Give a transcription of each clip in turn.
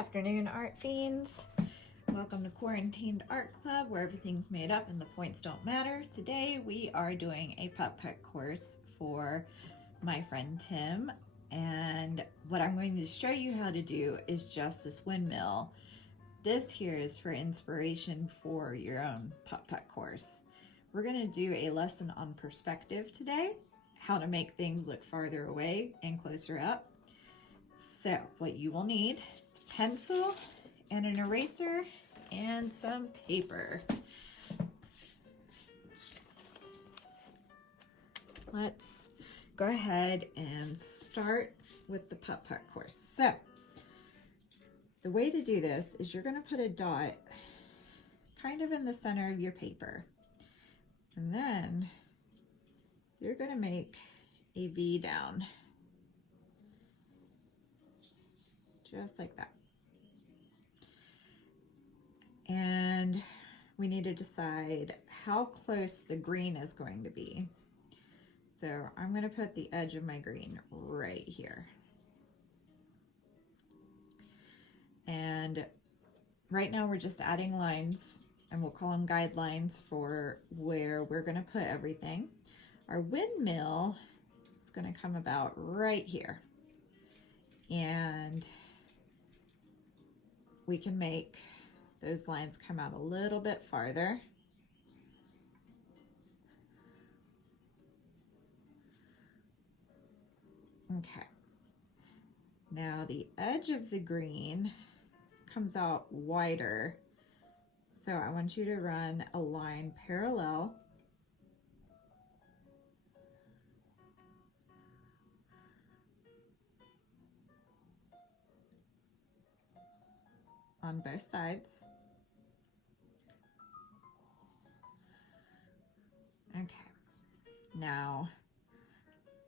afternoon, art fiends. Welcome to Quarantined Art Club, where everything's made up and the points don't matter. Today we are doing a putt course for my friend Tim, and what I'm going to show you how to do is just this windmill. This here is for inspiration for your own putt course. We're going to do a lesson on perspective today, how to make things look farther away and closer up. So what you will need is a pencil and an eraser and some paper. Let's go ahead and start with the putt course. So the way to do this is you're going to put a dot kind of in the center of your paper, and then you're going to make a V down. Just like that. And we need to decide how close the green is going to be. So I'm going to put the edge of my green right here. And right now we're just adding lines, and we'll call them guidelines for where we're going to put everything. Our windmill is going to come about right here. And we can make those lines come out a little bit farther. Okay. Now the edge of the green comes out wider. So I want you to run a line parallel on both sides. Okay, now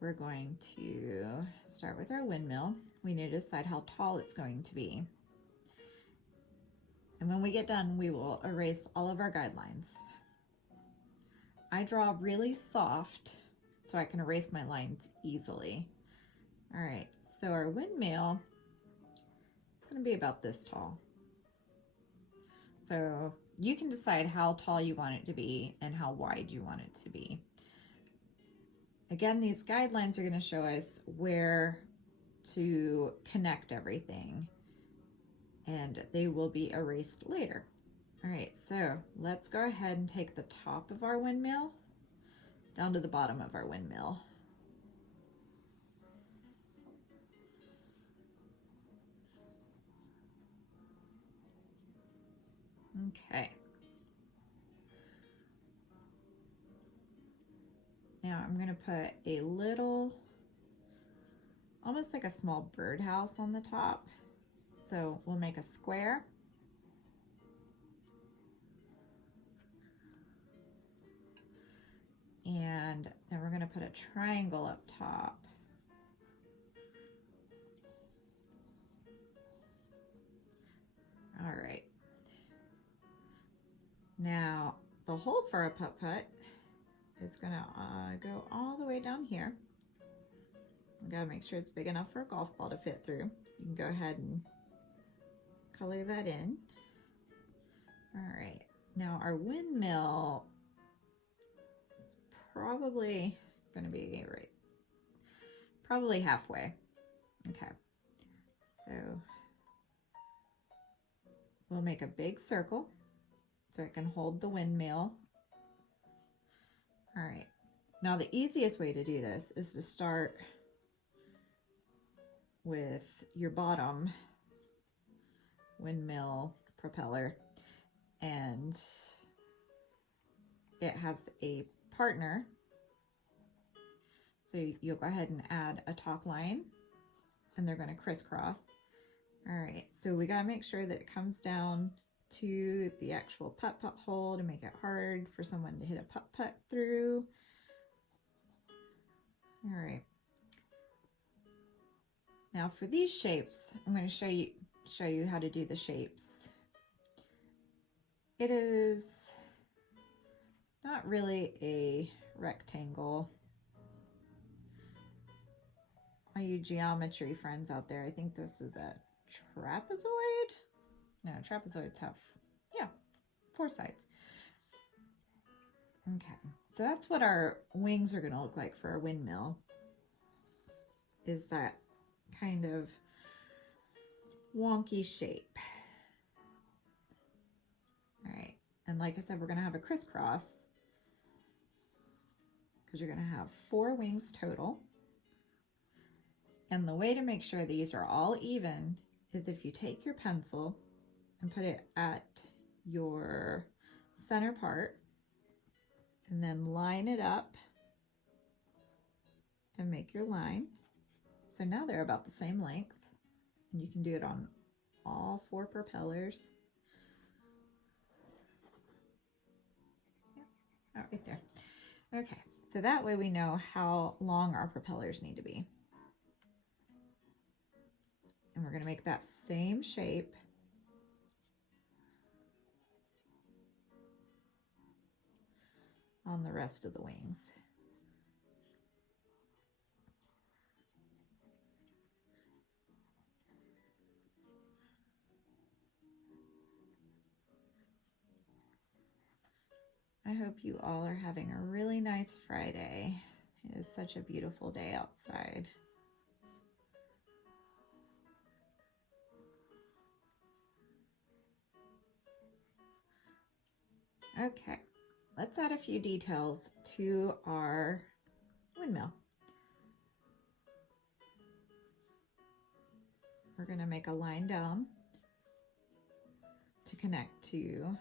we're going to start with our windmill. We need to decide how tall it's going to be. And when we get done, we will erase all of our guidelines. I draw really soft so I can erase my lines easily. All right, so our windmill is going to be about this tall. So you can decide how tall you want it to be and how wide you want it to be. Again, these guidelines are going to show us where to connect everything, and they will be erased later. All right, so let's go ahead and take the top of our windmill down to the bottom of our windmill. Okay. Now I'm going to put a little, almost like a small birdhouse on the top. So we'll make a square. And then we're going to put a triangle up top. All right. Now the hole for a putt is going to go all the way down here. We got to make sure it's big enough for a golf ball to fit through. You can go ahead and color that in. All right. Now our windmill is probably going to be probably halfway. Okay. So we'll make a big circle so it can hold the windmill. All right. Now the easiest way to do this is to start with your bottom windmill propeller, and it has a partner. So you'll go ahead and add a top line, and they're going to crisscross. All right, so we got to make sure that it comes down to the actual putt hole to make it hard for someone to hit a putt through. All right. Now for these shapes, I'm going to show you how to do the shapes. It is not really a rectangle. All you geometry friends out there, I think this is it. trapezoid. No, trapezoids have, yeah, 4 sides. Okay, so that's what our wings are going to look like for a windmill, is that kind of wonky shape. All right, and like I said, we're going to have a crisscross because you're going to have 4 wings total. And the way to make sure these are all even is if you take your pencil and put it at your center part and then line it up and make your line. So now they're about the same length, and you can do it on all 4 propellers. Yeah, right there. Okay, so that way we know how long our propellers need to be. And we're going to make that same shape on the rest of the wings. I hope you all are having a really nice Friday. It is such a beautiful day outside. Okay, let's add a few details to our windmill. We're going to make a line down to connect to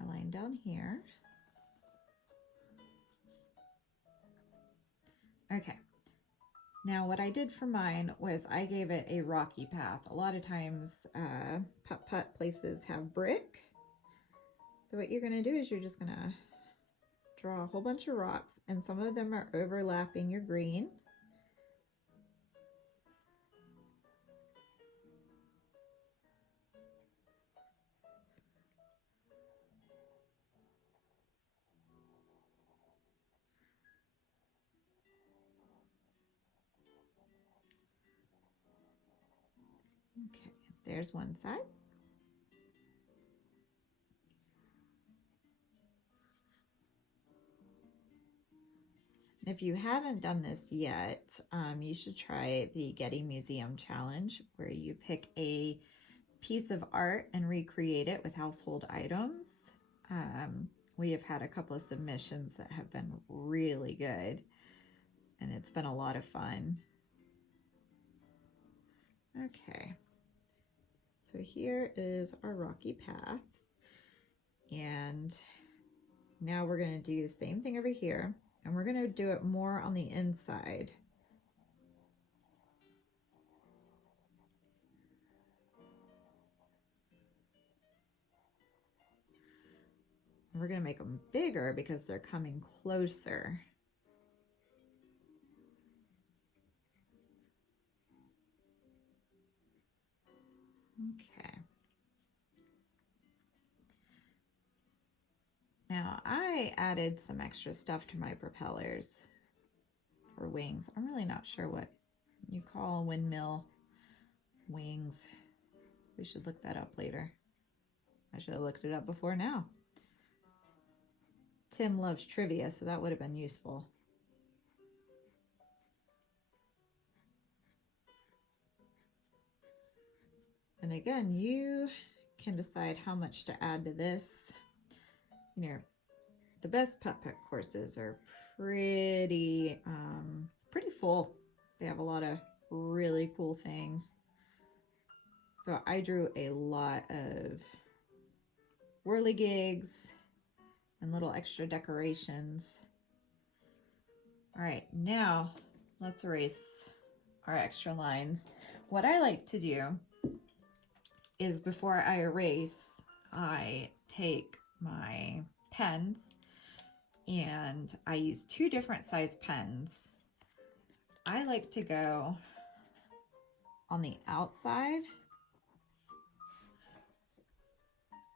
our line down here. Okay, now what I did for mine was I gave it a rocky path. A lot of times putt places have brick. So what you're going to do is you're just going to draw a whole bunch of rocks, and some of them are overlapping your green. Okay, there's one side. If you haven't done this yet, you should try the Getty Museum Challenge, where you pick a piece of art and recreate it with household items. We have had a couple of submissions that have been really good, and it's been a lot of fun. Okay, so here is our rocky path, and now we're going to do the same thing over here, and we're going to do it more on the inside. We're going to make them bigger because they're coming closer. Okay. Now I added some extra stuff to my propellers for wings. I'm really not sure what you call windmill wings. We should look that up later. I should have looked it up before now. Tim loves trivia, so that would have been useful. And again, you can decide how much to add to this. You know, the best putt courses are pretty full. They have a lot of really cool things. So I drew a lot of whirligigs and little extra decorations. All right, now let's erase our extra lines. What I like to do is before I erase, I take my pens and I use 2 different size pens. I like to go on the outside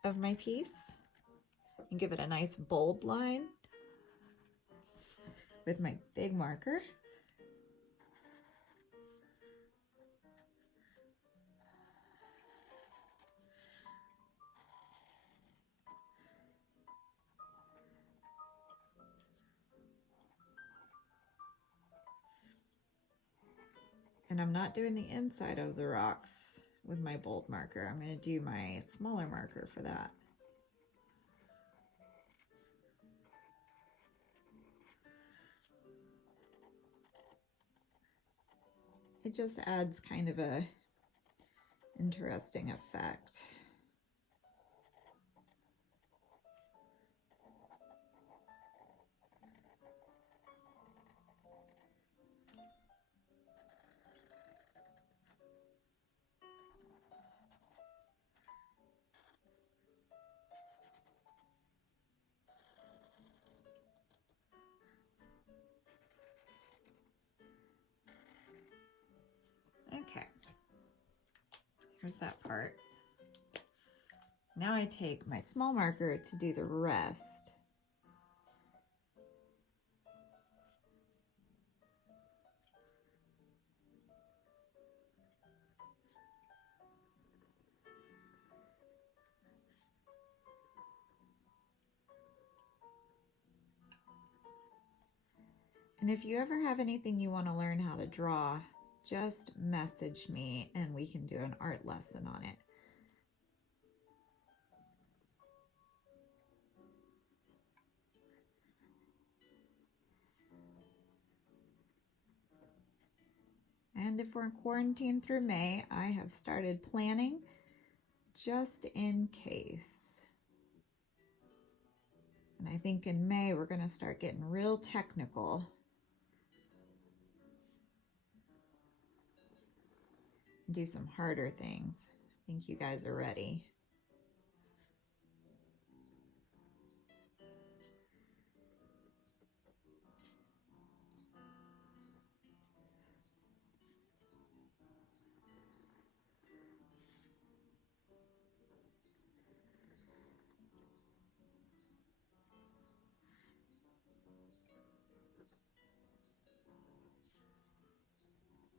of my piece and give it a nice bold line with my big marker. And I'm not doing the inside of the rocks with my bold marker. I'm going to do my smaller marker for that. It just adds kind of a interesting effect. Okay, here's that part. Now I take my small marker to do the rest. And if you ever have anything you want to learn how to draw, just message me and we can do an art lesson on it. And if we're in quarantine through May, I have started planning just in case. And I think in May, we're going to start getting real technical. Do some harder things. I think you guys are ready.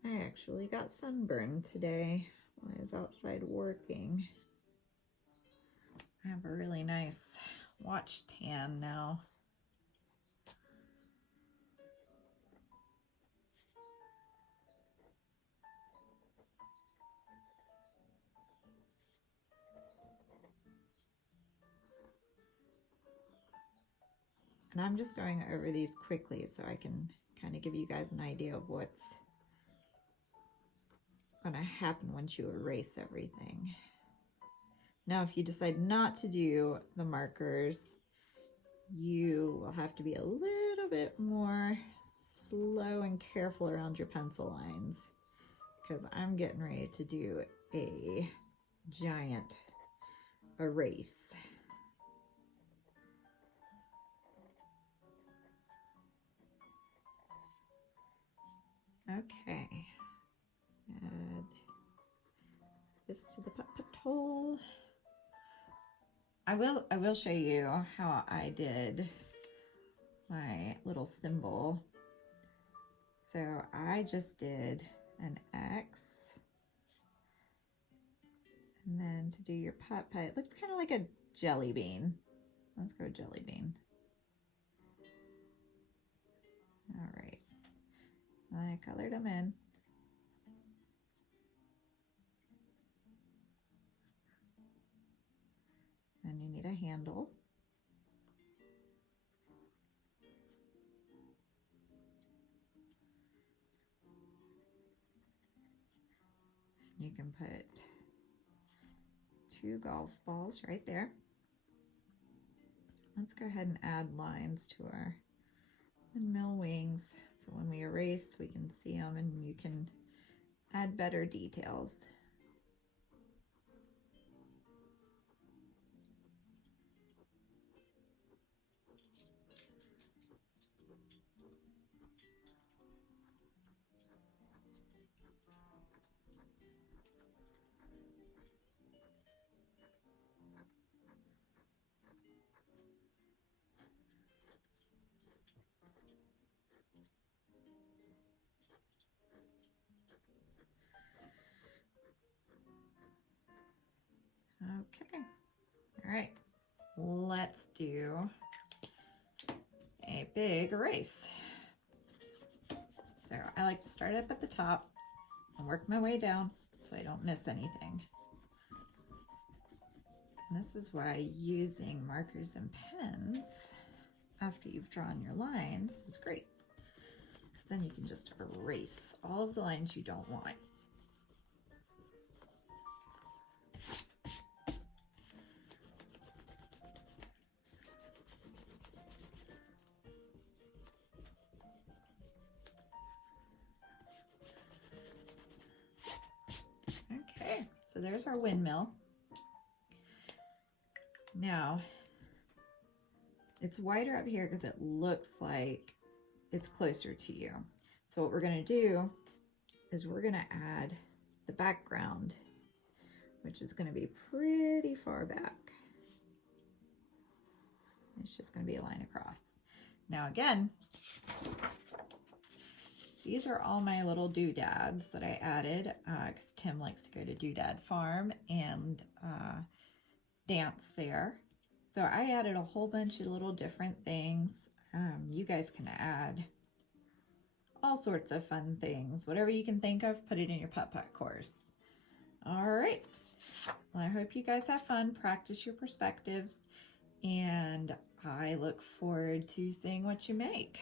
I actually got sunburned today when I was outside working. I have a really nice watch tan now. And I'm just going over these quickly so I can kind of give you guys an idea of what's going to happen once you erase everything. Now, if you decide not to do the markers, you will have to be a little bit more slow and careful around your pencil lines, because I'm getting ready to do a giant erase. Okay, add this to the putt hole. I will show you how I did my little symbol. So I just did an X, and then to do your putt, it looks kind of like a jelly bean. Let's go jelly bean. All right. I colored them in. And you need a handle. You can put 2 golf balls right there. Let's go ahead and add lines to our windmill wings. So when we erase, we can see them and you can add better details. Okay, all right, let's do a big erase. So I like to start up at the top and work my way down so I don't miss anything. And this is why using markers and pens after you've drawn your lines is great. Because then you can just erase all of the lines you don't want. Okay, so there's our windmill. Now, it's wider up here because it looks like it's closer to you. So what we're going to do is we're going to add the background, which is going to be pretty far back. It's just going to be a line across. Now again, these are all my little doodads that I added because Tim likes to go to Doodad Farm and dance there. So I added a whole bunch of little different things. You guys can add all sorts of fun things. Whatever you can think of, put it in your putt-putt course. All right. Well, I hope you guys have fun. Practice your perspectives. And I look forward to seeing what you make.